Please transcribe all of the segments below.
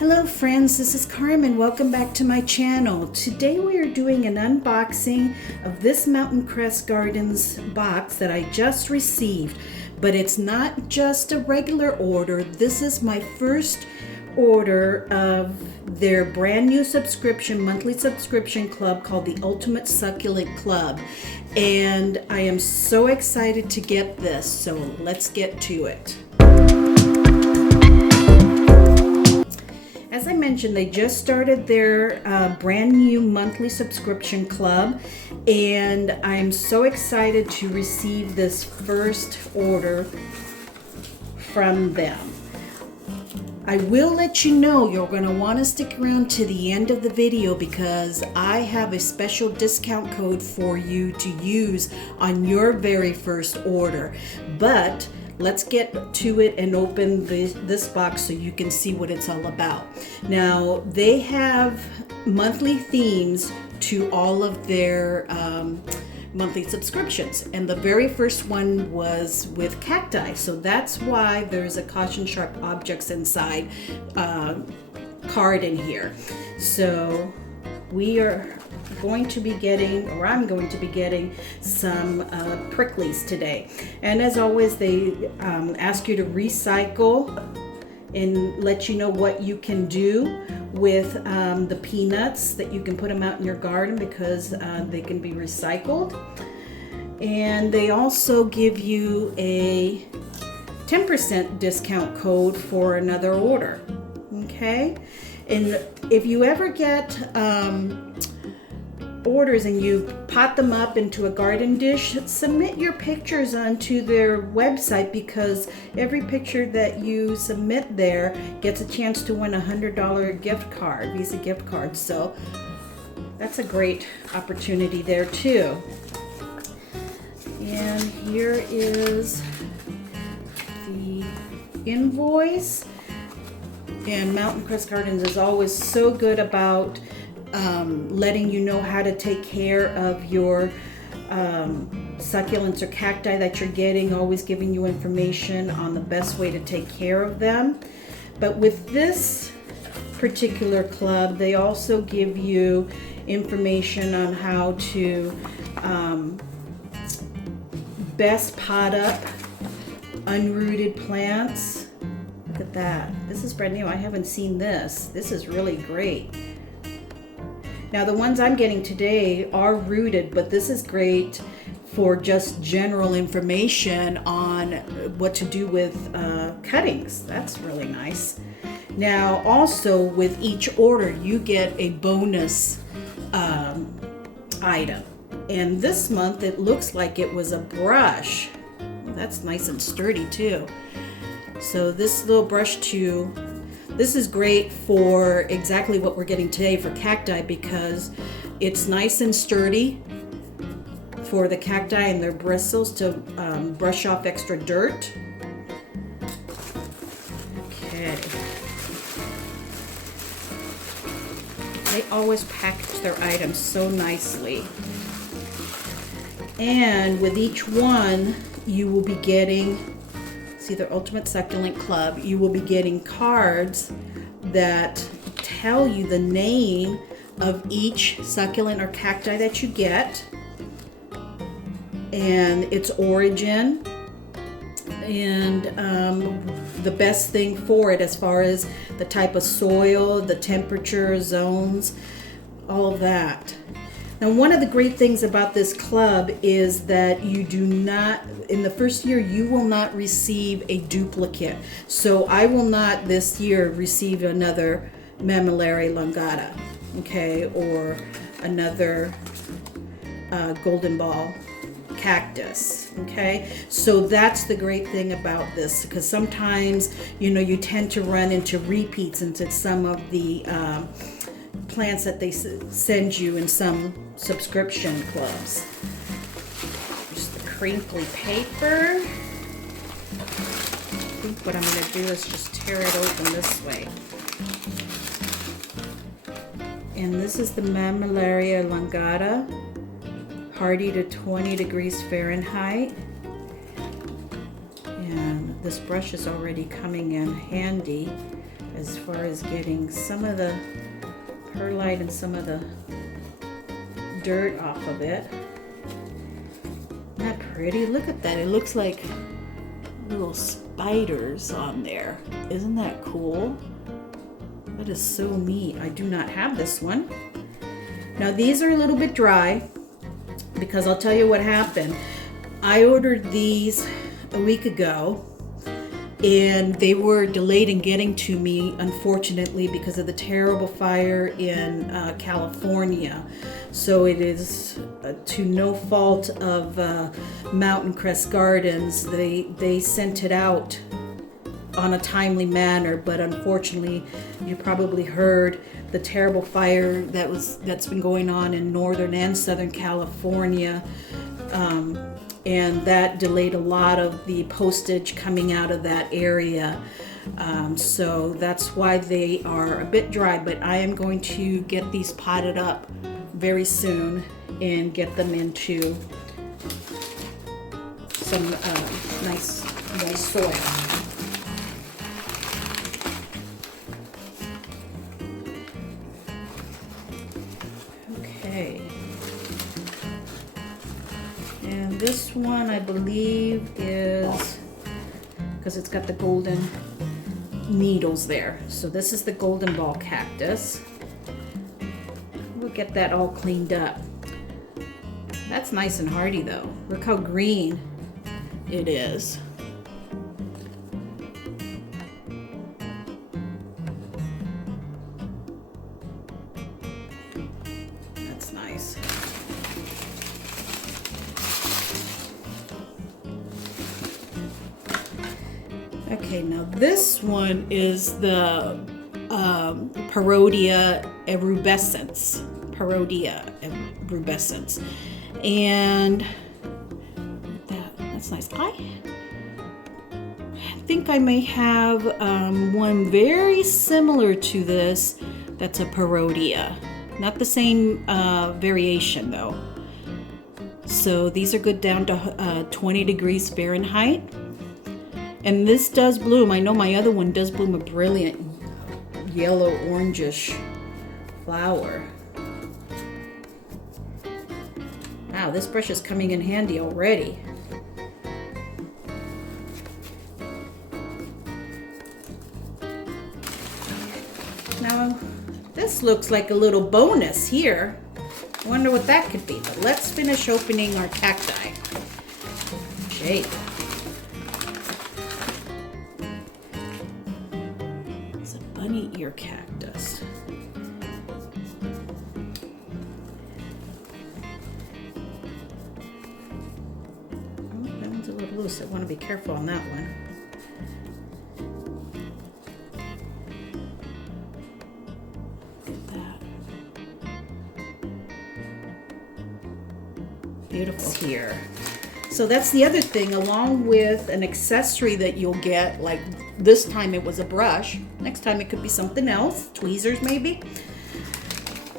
Hello friends, this is Carmen. Welcome back to my channel. Today we are doing an unboxing of this Mountain Crest Gardens box that I just received. But it's not just a regular order. This is my first order of their brand new subscription, monthly subscription club called the Ultimate Succulent Club. And I am so excited to get this, so let's get to it. As I mentioned, they just started their brand new monthly subscription club, and I'm so excited to receive this first order from them. I will let you know you're going to want to stick around to the end of the video because I have a special discount code for you to use on your very first order. But let's get to it and open this box so you can see what it's all about. Now, they have monthly themes to all of their monthly subscriptions, and the very first one was with cacti, so that's why there's a caution sharp objects inside card in here. So we are going to be getting, or I'm going to be getting, some pricklies today. And as always, they ask you to recycle and let you know what you can do with the peanuts, that you can put them out in your garden because they can be recycled. And they also give you a 10% discount code for another order. Okay? And if you ever get orders and you pot them up into a garden dish, submit your pictures onto their website because every picture that you submit there gets a chance to win a $100 gift card, Visa gift card. So that's a great opportunity there too. And here is the invoice. And Mountain Crest Gardens is always so good about letting you know how to take care of your succulents or cacti that you're getting, always giving you information on the best way to take care of them. But with this particular club, they also give you information on how to best pot up unrooted plants. Look at that. This is brand new. I haven't seen this. This is really great. Now the ones I'm getting today are rooted, but this is great for just general information on what to do with cuttings. That's really nice. Now also with each order you get a bonus item. And this month it looks like it was a brush. That's nice and sturdy too. So this little brush too, this is great for exactly what we're getting today for cacti because it's nice and sturdy for the cacti and their bristles to brush off extra dirt. Okay. They always package their items so nicely. And with each one, you will be getting, see their Ultimate Succulent Club, you will be getting cards that tell you the name of each succulent or cacti that you get and its origin and the best thing for it as far as the type of soil, the temperature zones, all of that. Now, one of the great things about this club is that you do not, in the first year, you will not receive a duplicate. So I will not this year receive another Mammillaria Elongata, okay, or another golden ball cactus, okay? So that's the great thing about this, because sometimes, you know, you tend to run into repeats into some of the plants that they send you in some subscription clubs. Just the crinkly paper. I think what I'm going to do is just tear it open this way. And this is the Mammillaria Elongata, hardy to 20 degrees Fahrenheit. And this brush is already coming in handy as far as getting some of the perlite and some of the dirt off of it. Isn't that pretty? Look at that. It looks like little spiders on there. Isn't that cool? That is so neat. I do not have this one. Now these are a little bit dry because I'll tell you what happened. I ordered these a week ago and they were delayed in getting to me, unfortunately, because of the terrible fire in California. So it is to no fault of Mountain Crest Gardens. They sent it out on a timely manner, but unfortunately, you probably heard the terrible fire that's been going on in northern and southern California. And that delayed a lot of the postage coming out of that area. So that's why they are a bit dry, but I am going to get these potted up very soon and get them into some nice soil. Okay. And this one, I believe, is, because it's got the golden needles there. So this is the golden ball cactus. We'll get that all cleaned up. That's nice and hardy though. Look how green it is. That's nice. Okay, now this one is the Parodia erubescens. And that's nice. I think I may have one very similar to this that's a Parodia. Not the same variation though. So these are good down to 20 degrees Fahrenheit. And this does bloom. I know my other one does bloom a brilliant yellow orangish flower. Wow, this brush is coming in handy already. Now, this looks like a little bonus here. I wonder what that could be, but let's finish opening our cacti. Jade. It's a bunny ear cactus. That one's a little loose. I want to be careful on that one. Beautiful here. So that's the other thing, along with an accessory that you'll get, like this time it was a brush, next time it could be something else, tweezers maybe.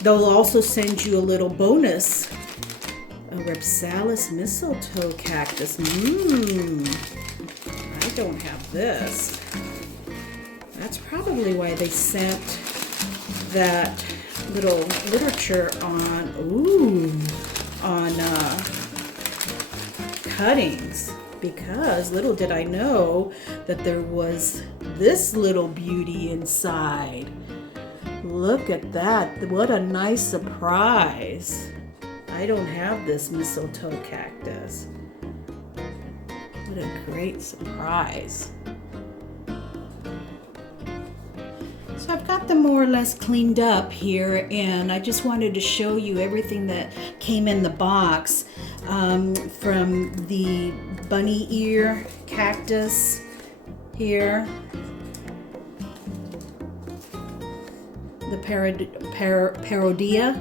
They'll also send you a little bonus, a Rhipsalis mistletoe cactus. I don't have this. That's probably why they sent that little literature on, cuttings, because little did I know that there was this little beauty inside. Look at that. What a nice surprise. I don't have this mistletoe cactus. What a great surprise. So I've got them more or less cleaned up here, and I just wanted to show you everything that came in the box, from the bunny ear cactus here, the Parodia,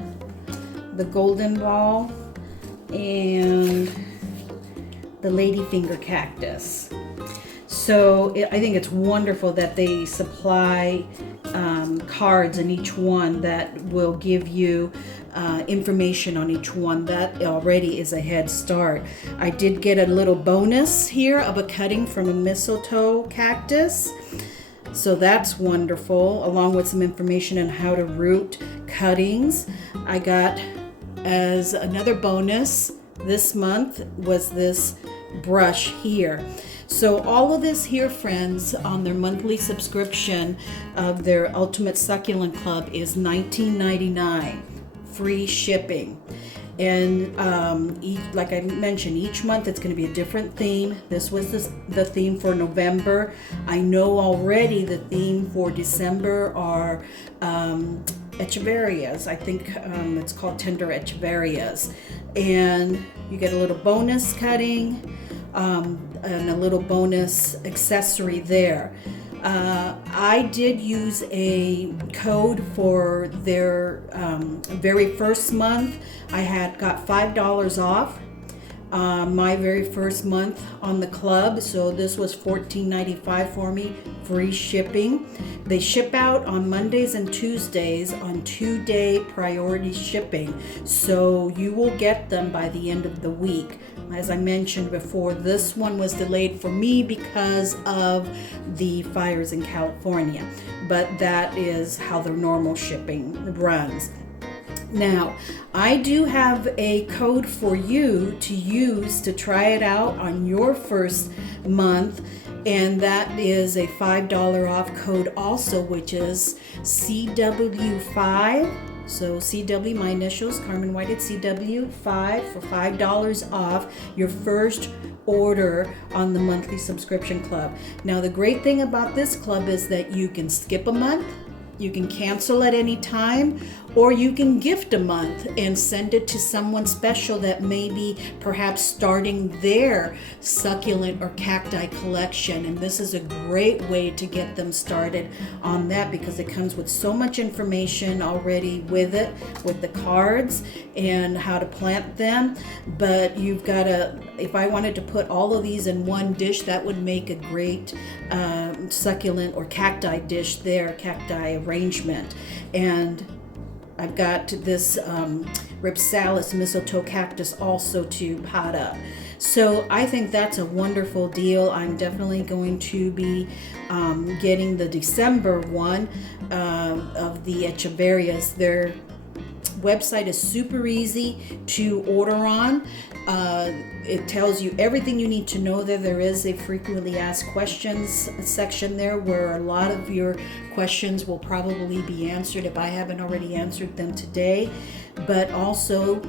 the golden ball, and the Lodyfinger cactus. So I think it's wonderful that they supply cards in each one that will give you information on each one. That already is a head start. I did get a little bonus here of a cutting from a mistletoe cactus. So that's wonderful, along with some information on how to root cuttings. I got, as another bonus this month, was this brush here. So all of this here, friends, on their monthly subscription of their Ultimate Succulent Club is $19.99, free shipping. And like I mentioned, each month it's going to be a different theme. This was the theme for November. I know already the theme for December are echeverias. I think it's called tender echeverias. And you get a little bonus cutting and a little bonus accessory there. I did use a code for their very first month. I got $5 off my very first month on the club, so this was $14.95 for me, free shipping. They ship out on Mondays and Tuesdays on 2-day priority shipping, so you will get them by the end of the week. As I mentioned before, this one was delayed for me because of the fires in California, but that is how the normal shipping runs. Now, I do have a code for you to use to try it out on your first month, and that is a $5 off code also, which is CW5. So CW, my initials, Carmen Whited, CW5 for $5 off your first order on the monthly subscription club. Now, the great thing about this club is that you can skip a month, you can cancel at any time, or you can gift a month and send it to someone special that may be perhaps starting their succulent or cacti collection. And this is a great way to get them started on that because it comes with so much information already with it, with the cards and how to plant them. But you've got to, if I wanted to put all of these in one dish, that would make a great succulent or cacti dish there, cacti arrangement. And I've got this Ripsalis mistletoe cactus also to pot up. So I think that's a wonderful deal. I'm definitely going to be getting the December one of the echeverias. Their website is super easy to order on. It tells you everything you need to know there. There is a frequently asked questions section there where a lot of your questions will probably be answered if I haven't already answered them today. But also,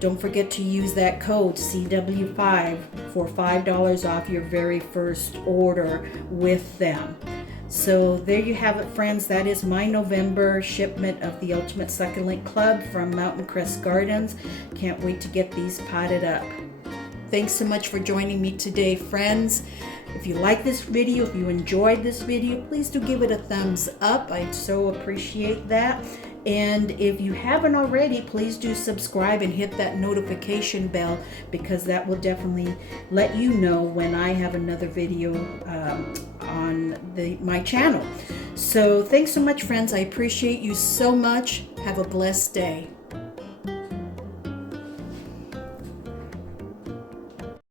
don't forget to use that code CW5 for $5 off your very first order with them. So there you have it, friends. That is my November shipment of the Ultimate Succulent Club from Mountain Crest Gardens. Can't wait to get these potted up. Thanks so much for joining me today, friends. If you like this video, if you enjoyed this video, please do give it a thumbs up. I'd so appreciate that. And if you haven't already, please do subscribe and hit that notification bell because that will definitely let you know when I have another video on my channel. So thanks so much, friends. I appreciate you so much. Have a blessed day.